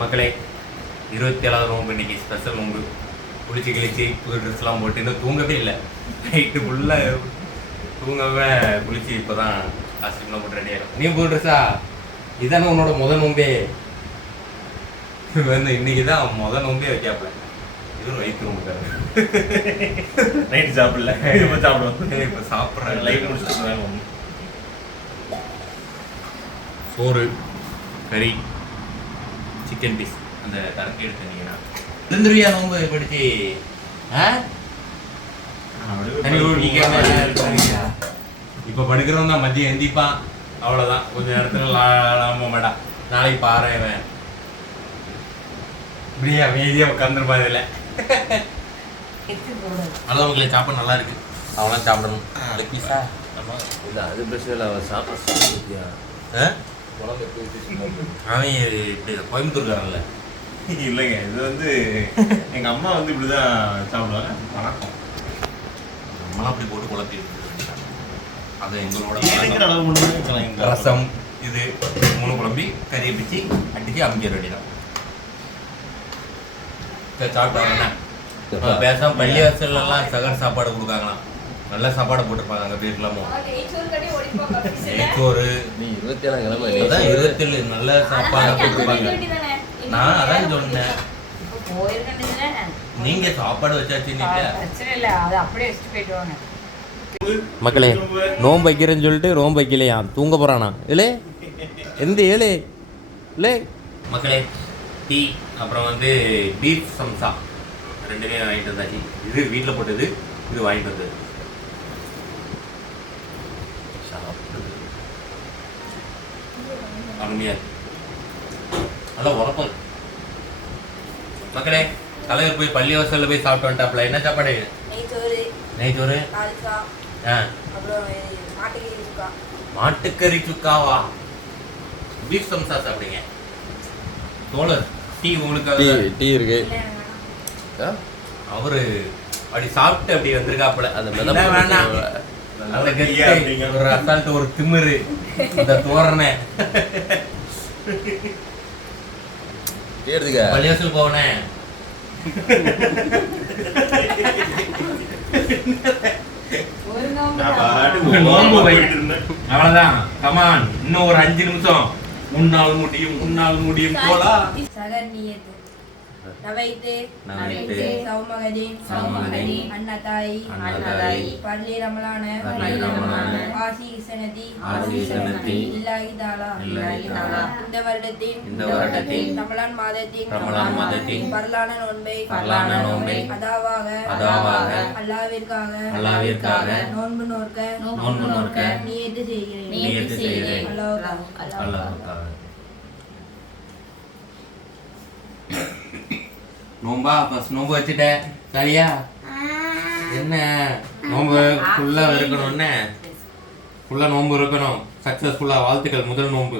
மக்களே இருபத்தி ஏழாவது நோம்பு இன்னைக்கு ஸ்பெஷல் நோம்பு குளிச்சு கிழிச்சு புது ட்ரெஸ்லாம் போட்டு இன்னும் தூங்கவே இல்லை. நைட்டு ஃபுல்லாக தூங்கவே குளிச்சு இப்போ தான் காஸ்டியூம்லாம் போட்டு ரெடி ஆகிடும் நீ புது ட்ரெஸ்ஸா இதானே உன்னோட முதல் நோம்பே வந்து இன்னைக்கு தான் முதல் நோம்பே வைக்காப்புல. இது வயிற்று நோம்பு நைட் சாப்பிடல. இப்போ சாப்பிடுவோம். இப்போ சாப்பிட்றேன். லைட் முடிச்சுட்டு சோறு கறி சிக்கன் பீஸ் அந்த கரண்டி எடுத்துனீங்கன்னா இருந்துருவியா நோம்பு படிச்சு? இப்ப படுக்கிறவன் தான் மதியம் எந்திப்பான். அவ்வளவுதான். கொஞ்ச நேரத்துல லாம மாட்டா நாளைக்கு பாரு அவன் இப்படியே அமைதியா உட்காந்துருப்பா இதுல அதான் உங்களுக்கு சாப்பாடு நல்லா இருக்கு. அவெல்லாம் சாப்பிடணும். இல்ல அது பிரச்சனை இல்லை அவன் சாப்பிட அவன் இப்படி கோயம்புத்தூர்காரன்ல. இல்லைங்க இது வந்து எங்க அம்மா வந்து இப்படிதான் சாப்பிடுவாங்க. வணக்கம். நம்மளாம் அப்படி போட்டு குழப்பி அது எங்களோட அளவு மட்டும் ரசம் இது மூணு குழம்பி கறியை பிச்சு அடிச்சு அமைக்க வேண்டியதான் சாப்பிட்டாங்க பேசாம பள்ளி வாசல்ல எல்லாம் சகர் சாப்பாடு கொடுக்காங்களாம். நல்ல சாப்பாடு போட்டிருப்பாங்க அங்க வீட்டுலாமோ நெய்ச்சோறு நீ இருபத்தி ஏழாம் கிழமை அதான் இருபத்தேழு நல்ல சாப்பாடு போட்டிருப்பாங்க. நான் அதான் சொன்னேன். நீங்க சாப்பாடு வச்சாச்சுன்னு பிரச்சனை இல்ல. அது அப்படியே வச்சுட்டு போயிட்டு வாங்க. மக்களே நோம்பு வைக்கிறேன்னு சொல்லிட்டு நோம்பு வைக்கலையா? தூங்க போறானா? இல்லே எந்த ஏழு இல்லை மக்களே டீ அப்புறம் வந்து பீஃப் சம்சா. ரெண்டுமே வாங்கிட்டு வந்தாச்சு. இது வீட்டில் போட்டது இது வாங்கிட்டு வந்தது சாப்பிடு. அருமையா இருக்கு. நல்லா உரப்பம் இருக்கு. மக்களே தலைவர் போய் பள்ளி வாசல்ல போய் சாப்பிட்டு வந்துட்டாப்ல என்ன சாப்பாடு? நெய்ச்சோறு ஆ. மாட்டுக்கறி சுக்காவா? பீஃப் சம்சா சாப்பிடுங்க. தோழர் டீ உங்களுக்கு டீ இருக்கு. ஆ? அவரு அப்படி சாப்பிட்டு அப்படி வந்திருக்காப்புல. அந்த வேணாம். டீயா கெத்து, அப்படிங்க. ஒரு அசால்ட் ஒரு திமிரு. இந்த தோரணை. வை. போயிட்டு இருந்தேன். அவ்வளவுதான். கமான் இன்னும் ஒரு அஞ்சு நிமிஷம். முன்னாள் முடியும் முன்னாள் முடியும். போலா நவைத்து நவைத்து, சௌமகதி சௌமகதி, அன்னதாயி அன்னதாயி, பள்ளி ரமலான பள்ளி ரமலான, ஆசி சனதி ஆசி சனதி, இல்லாஹி தாலா இல்லாஹி தாலா, இந்த வருடத்தின் இந்த வருடத்தின் ரமலான் மாதத்தின் ரமலான் மாதத்தின் பரலான நோன்பை பரலான நோன்பை அதாவாக அதாவாக அல்லாவிற்காக அல்லாவிற்காக நோன்பு நோற்க நோன்பு நோற்க நியத்து செய்கிறேன் நியத்து செய்கிறேன். அல்லாஹ் அல்லாஹ்வுக்காக. நோம்பா ஃபர்ஸ்ட் நோம்பு வச்சுட்டேன் சரியா? என்ன? நோம்பு ஃபுல்லா இருக்கணும் என்ன ஃபுல்லா நோம்பு இருக்கணும் சக்சஸ்ஃபுல்லா வாழ்த்துக்கள். முதல் நோம்பு.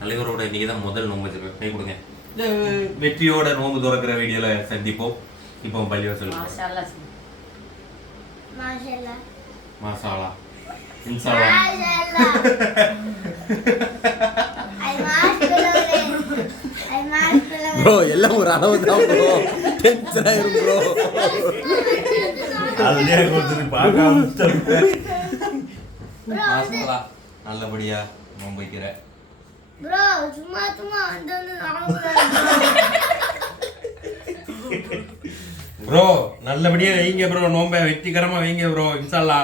தலைவரோட இன்னைக்கு தான் முதல் நோம்பு வச்சிருக்கேன். கை கொடுங்க. வெற்றியோட நோம்பு திறக்கிற வீடியோல சந்திப்போம். இப்போ மாஷா அல்லாஹ். மாசாலா இன்சாலா ப்ரோ எல்லாம் ஒரு அளவு தான் ப்ரோ டென்ஷன் ஆயிரும் ப்ரோ அதுலயே ஒருத்தர் பார்க்க ஆரம்பிச்சிட்டாரு. மாசாலா நல்லபடியா நோம்பு வைக்கிற ப்ரோ சும்மா சும்மா வந்து வந்து ப்ரோ நல்லபடியா வைங்க ப்ரோ நோம்ப வெற்றிகரமா வைங்க ப்ரோ இன்ஷால்லா.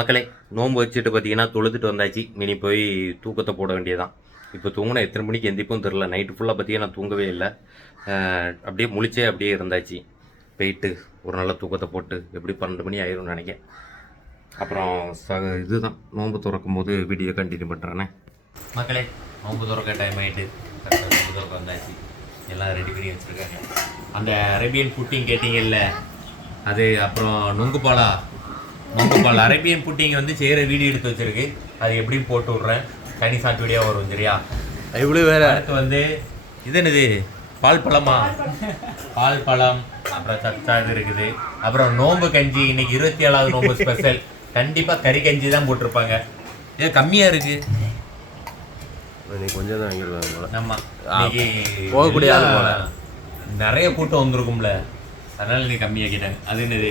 மக்களே நோன்பு வச்சுட்டு பார்த்தீங்கன்னா தொழுதுட்டு வந்தாச்சு. இனி போய் தூக்கத்தை போட வேண்டியதான் இப்போ தூங்கினா எத்தனை மணிக்கு எந்திப்பும் தெரில நைட்டு ஃபுல்லாக பார்த்தீங்கன்னா நான் தூங்கவே இல்லை. அப்படியே முழிச்சே அப்படியே இருந்தாச்சு. போயிட்டு ஒரு நல்ல தூக்கத்தை போட்டு எப்படி பன்னெண்டு மணி ஆயிரும்னு நினைக்கிறேன். அப்புறம் ச இதுதான். நோன்பு திறக்கும் போது வீடியோ கண்டினியூ பண்ணுறானே மக்களே நோன்பு திறக்க டைம் ஆகிட்டு கரெக்டாக நோன்பு திறக்க வந்தாச்சு. எல்லாம் ரெடி பண்ணி வச்சுருக்காங்க. அந்த அரேபியன் ஃபுட்டிங் கேட்டிங்கல்ல அது அப்புறம் நுங்கு பாலா? நோம்புபால் அரேபியன் புட்டிங்க வந்து செய்கிற வீடியோ எடுத்து வச்சிருக்கு. அது எப்படின்னு போட்டு விட்றேன். தனி சாட்டு வீடியோ வரும் சரியா? இவ்வளவு வேற. அடுத்து வந்து இது என்னது? பால் பழமா? பால் பழம் அப்புறம் சத்தா இது இருக்குது. அப்புறம் நோம்பு கஞ்சி இன்னைக்கு இருபத்தி ஏழாவது நோம்பு ஸ்பெஷல் கண்டிப்பா கறி கஞ்சி தான் போட்டிருப்பாங்க. இது கம்மியா இருக்கு. கொஞ்சம் தான் வாங்கிடுவாங்க போல. நம்ம ஆ, இன்னைக்கு போகக்கூடிய ஆள் எல்லா- போல. நிறைய கூட்டம் வந்திருக்கும்ல. அதனால நீ கம்மியாக்கிட்டேன் அது என்னது?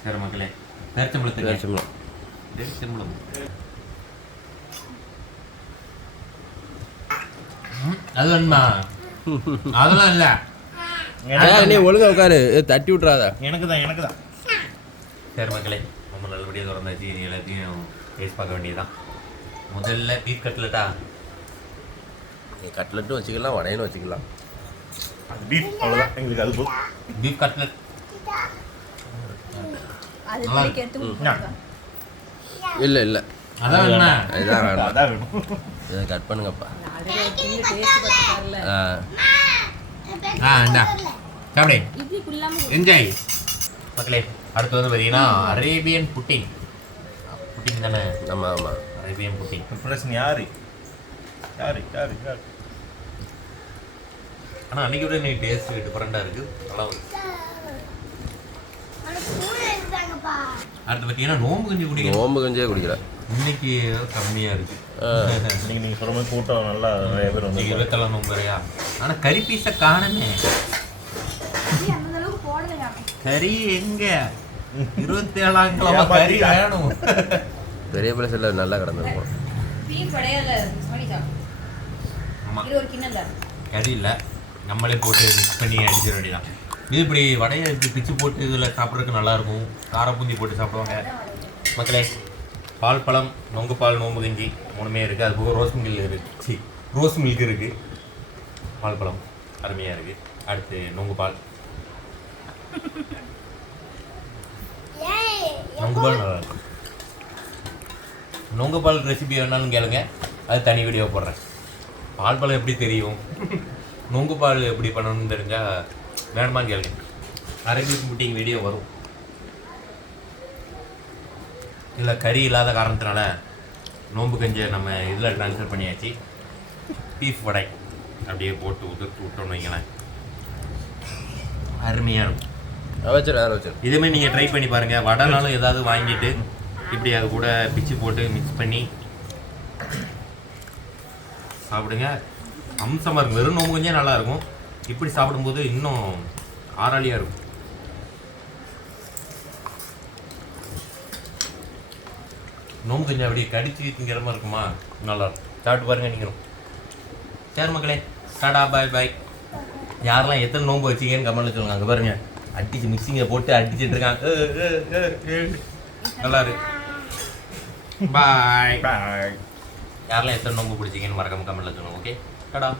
சரி மக்களே பேர்ச்சம்பளத்துக்கு பேர்ச்சம்பளம் ம், அது வேணுமா? அதெல்லாம் இல்லை. நீ ஒழுங்கா உட்காரு. தட்டி விட்றாத எனக்கு தான் எனக்கு தான். சரி மக்களே நல்லபடியாக திறந்தாச்சு இனி எல்லாத்தையும் டேஸ்ட் பார்க்க வேண்டியதுதான். முதல்ல பீஃப் கட்லட்டா நீ கட்லட்டும் வச்சுக்கலாம் வடையும் வச்சுக்கலாம். பீஃப் அவ்வளோதான் எங்களுக்கு அது போதும். பீஃப் கட்லட் அது இல்லை இல்லை. அதான் வேணுமா. அதான் வேணும். இதை கட் பண்ணுங்கப்பா. ஆ. ஆ இந்தா. சாப்பிடு. என்ஜாய் மக்களே. அடுத்து வந்து பார்த்தீங்கன்னா அரேபியன் புட்டிங். புட்டிங் தானே? ஆமாம் ஆமாம் அரேபியன் புட்டிங். ப்ரிப்பரேஷன் யாரு யாரு யாரு யாரு ஆனால் அன்னைக்கு விட நீ டேஸ்ட் டிஃப்ரெண்ட்டாக இருக்குது நல்லா இருக்கு. அடுத்து பார்த்தீங்கன்னா நோம்பு கஞ்சி குடிக்கணும். நோம்பு கஞ்சியே குடிக்கிறேன் இன்னைக்கு கம்மியாக இருக்குது இன்னைக்கு நீங்கள் சொல்ற மாதிரி கூட்டம் நல்லா நிறைய பேர் வந்து இன்னைக்கு இருபத்தெல்லாம் நோம்பு வரையா ஆனால் கறி பீஸை காணுமே. கறி எங்க? இருபத்தி ஏழாம் கிழமை கறி? வேணும். பெரிய பிளேஸில் நல்லா கிடந்திருக்கும். கறி இல்லை. நம்மளே போட்டு மிக்ஸ் பண்ணி அடிச்சிட வேண்டியதான் இது இப்படி வடையை இப்படி பிச்சு போட்டு இதில் சாப்பிட்றதுக்கு நல்லா இருக்கும் கார பூந்தி போட்டு சாப்பிடுவாங்க. மக்களே பால் பழம் நொங்கு பால் நோம்பு கஞ்சி மூணுமே இருக்குது அது போக ரோஸ் மில்க் இருக்குது சி ரோஸ் மில்க் இருக்குது பால் பழம் அருமையாக இருக்குது அடுத்து நொங்கு பால். நொங்கு பால் நல்லா இருக்கும். நொங்கு பால் ரெசிபி வேணாலும் கேளுங்க. அது தனி வீடியோ போடுறேன். பால் பழம் எப்படி தெரியும்? நொங்கு பால் எப்படி பண்ணணும்னு தெரிஞ்சால் வேணுமா கேளுங்க. அரேபிக் மீட்டிங் வீடியோ வரும். இல்லை கறி இல்லாத காரணத்தினால நோம்பு கஞ்சியை நம்ம இதில் ட்ரான்ஸ்ஃபர் பண்ணியாச்சு. பீஃப் வடை அப்படியே போட்டு உதிர்த்து விட்டோம்னு வைங்களேன். அருமையாக இருக்கும். வச்சிரு வேறு இதுமாதிரி நீங்கள் ட்ரை பண்ணி பாருங்கள் வடைனாலும் ஏதாவது வாங்கிட்டு இப்படி அது கூட பிச்சு போட்டு மிக்ஸ் பண்ணி சாப்பிடுங்க. அம்சமாக இருக்கும். வெறும் நோம்பு கொஞ்சம் நல்லா இருக்கும். இப்படி சாப்பிடும்போது இன்னும் ஆறாளியாக இருக்கும். நோம்பு கொஞ்சம் அப்படி கடிச்சு திங்கிற மாதிரி இருக்குமா? நல்லா இருக்கும். சாப்பிட்டு பாருங்க நீங்களும். சரி மக்களே டாடா பாய் பாய். யாரெல்லாம் எத்தனை நோன்பு வச்சீங்கன்னு கமெண்ட்டில் சொல்லுங்கள் அங்கே பாருங்கள் அடிச்சு மிக்சிங்கை போட்டு அடிச்சிட்டு இருக்காங்க. நல்லா இருக்கு பாய் பாய் யாரெல்லாம் எத்தனை நோன்பு பிடிச்சிங்கன்னு மறக்காம கமெண்ட்ல சொல்லுங்க ஓகே டாடா.